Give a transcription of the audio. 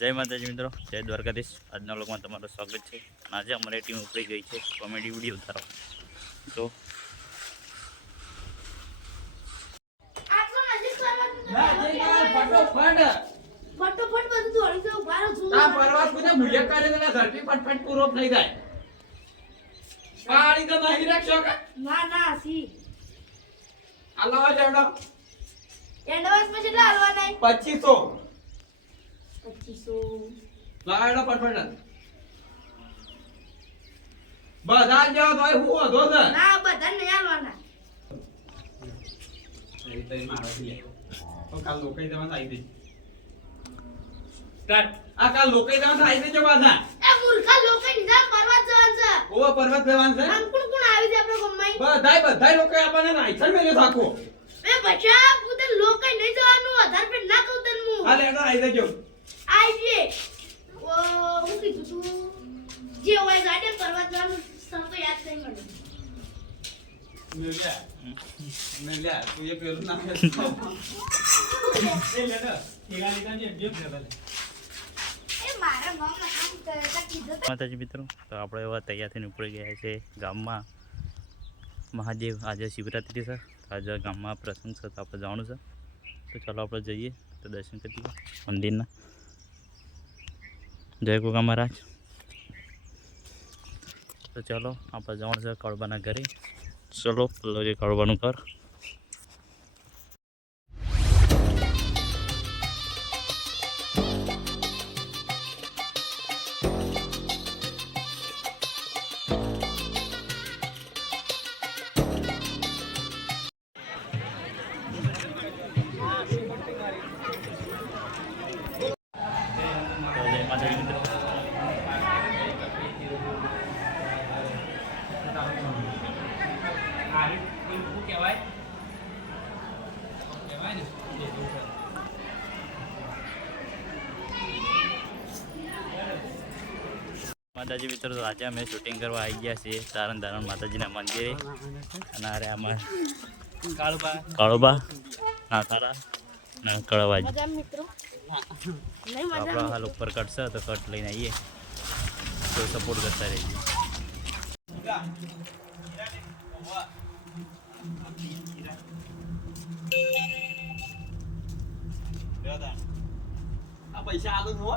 જય માતાજી મિત્રો જય દ્વારકાધીશ. આજના લોકમાં તમારું સ્વાગત છે. આજે અમારી ટીમ ઉપડી ગઈ છે કોમેડી વીડિયો ઉતારો તો પાણી તો નહીં રાખશો ના ના સી. આલો જડો એડવાન્સ શીશો લાડો પડપડ બધા ના પર્વત જવાન છે. ઓ પર્વત જવાન છે આમ કોણ કોણ બધાય લોકો આપણને નાઈસર મેલે થાકો એ બચા પુતે લોકો નહીં જવાનું આધાર પર ના કહું તન હું. હાલે એનો આવી દેજો ઓ હું કીધું તું જે હોય ગાડી પરવા જવાનું સ્થળ તો યાદ નહીં મને મેલ્યા. મેલ્યા. તું એ પેલું નામ. એ લેડો. હીરા લીધા છે, બે પેલા માતાજી મિત્રો તો આપણે એવા તૈયાર થઈને ઉપડી ગયા છે ગામમાં મહાદેવ આજે શિવરાત્રિ છે આજે ગામમાં પ્રસંગ છે તો આપણે જવાનું છે તો ચાલો આપણે જઈએ તો દર્શન કરી મંદિરના જય ગોગા મહારાજ. તો ચાલો આપણે જવાનું છે કળબાના ઘરે. ચલો જે કડબાનું ઘર. માતાજી મિત્રો માતાજી મિત્રો આજે અમે શૂટિંગ કરવા આવી ગયા છીએ તારણ તારણ માતાજીના મંદિરે. અને અરે કડોબા ના નાથારા ના કળવાજી મિત્રો? નહીં તો આપણો હાલ ઉપર કટશે તો કટ લઈને આવીએ તો સપોર્ટ કરતા રહીએ આ પૈસા આલું છું હો.